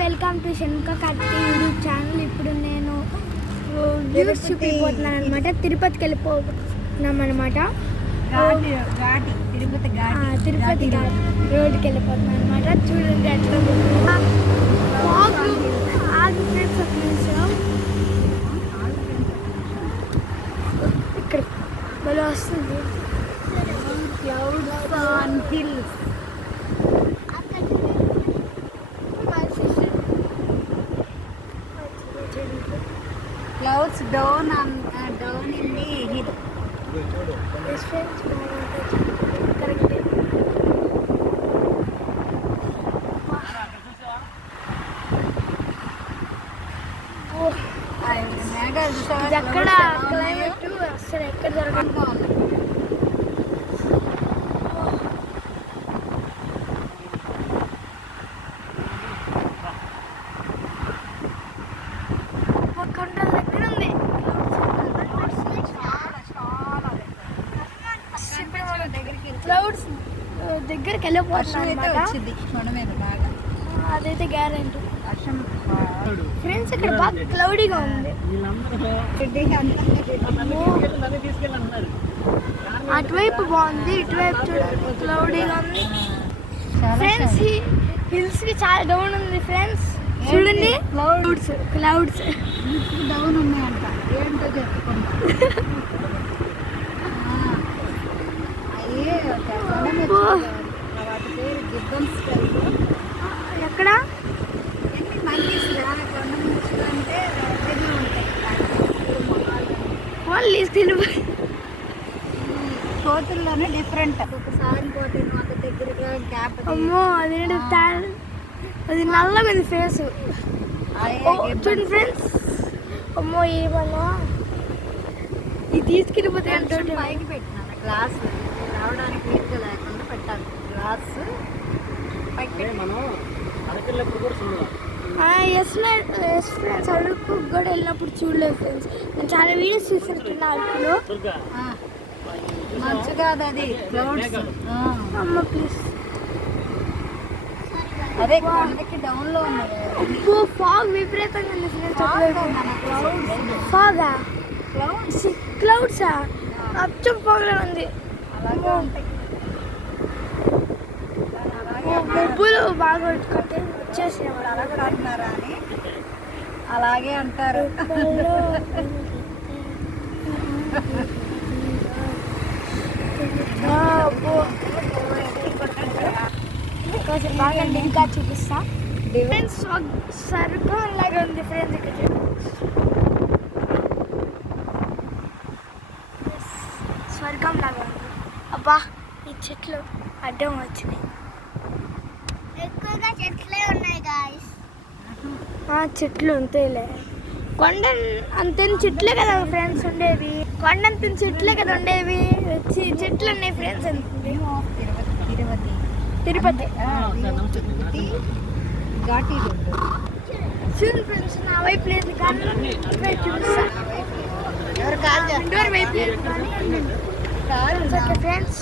Welcome to Shanmukha కత్తి YouTube channel. ఇప్పుడు నేను వ్యూస్ చూపిపోతున్నాను అనమాట. తిరుపతికి వెళ్ళిపోతున్నాం అనమాట. తిరుపతి రోడ్డుకి వెళ్ళిపోతున్నాను అనమాట. చూడండి ఎట్లా ఇక్కడ భలే వస్తుంది. Clouds on hills. Clouds down in the hill. This friends correct. Oh, mega ఎక్కడ క్లైమేట్ అసలు ఎక్కడ జరగదు. క్లౌడ్స్ దగ్గరికి వెళ్ళిపోతుంది. అదైతే గ్యారెంటీ. ఫ్రెండ్స్ ఇక్కడ బాగా క్లౌడీగా ఉంది. అటువైపు బాగుంది, ఇటువైపు చూడండి క్లౌడీగా ఉంది. ఫ్రెండ్స్ హిల్స్ కి చాలా డౌన్ ఉంది. ఫ్రెండ్స్ చూడండి క్లౌడ్స్ డౌన్ ఉన్నాయంట. ఏంటో చెప్పుకుంటా. ఎక్కడ కోతుల్లోనే డిఫరెంట్. ఒకసారి పోతే మాకు దగ్గరగా గ్యాప్. అమ్మో అది నల్లగా ఫేస్ చూడండి ఫ్రెండ్స్. అమ్మో ఏమన్నా ఇది తీసుకెళ్ళిపోతే పైకి పెట్టినాను గ్లాస్ రావడానికి వీలుగా లేకుండా పెట్టాలి. Glass yes friends. అరకు కూడా వెళ్ళినప్పుడు చూడలేదు ఫ్రెండ్స్. నేను చాలా వీడియోస్ చూసినట్టున్నా అరకులో. మంచిగా అది క్లౌడ్స్. అమ్మ ప్లీజ్. అదే కొండకి డౌన్ లో ఉన్నాయి. ఫాగ్ విపరీతంగా ఉంది ఫ్రెండ్స్. ఫాగా క్లౌడ్సా అచ్చం ఫాగ్లో ఉంది. అలాగే ఉంటాయి. మబ్బులు బాగా కొట్టుకుంటే వచ్చేసి అలా కూడా అంటున్నారా అని అలాగే అంటారు. కొంచెం బాగా ఇంకా చూపిస్తా. ఫ్రెండ్స్ సరుకు లాగా ఉంది ఫ్రెండ్స్. ఇక్కడ స్వర్గం లాగా ఉంది. అబ్బా ఈ చెట్లు అడ్డం వచ్చినాయి. ఎక్కువగా చెట్లే ఉన్నాయి గాయ్స్. చెట్లు ఉంటాయిలే. కొండ అంతని చెట్లే కదా ఫ్రెండ్స్ ఉండేవి. కొండ అంతని చెట్లే కదా ఉండేవి. చెట్లు ఉన్నాయి ఫ్రెండ్స్. తిరుపతి ఘాటీ చూడండి ఫ్రెండ్స్. నా వైపు లేదు కానీ చూపిస్తా. ఎవరు కాల్ వైపు లేదు కానీ ఫ్రెండ్స్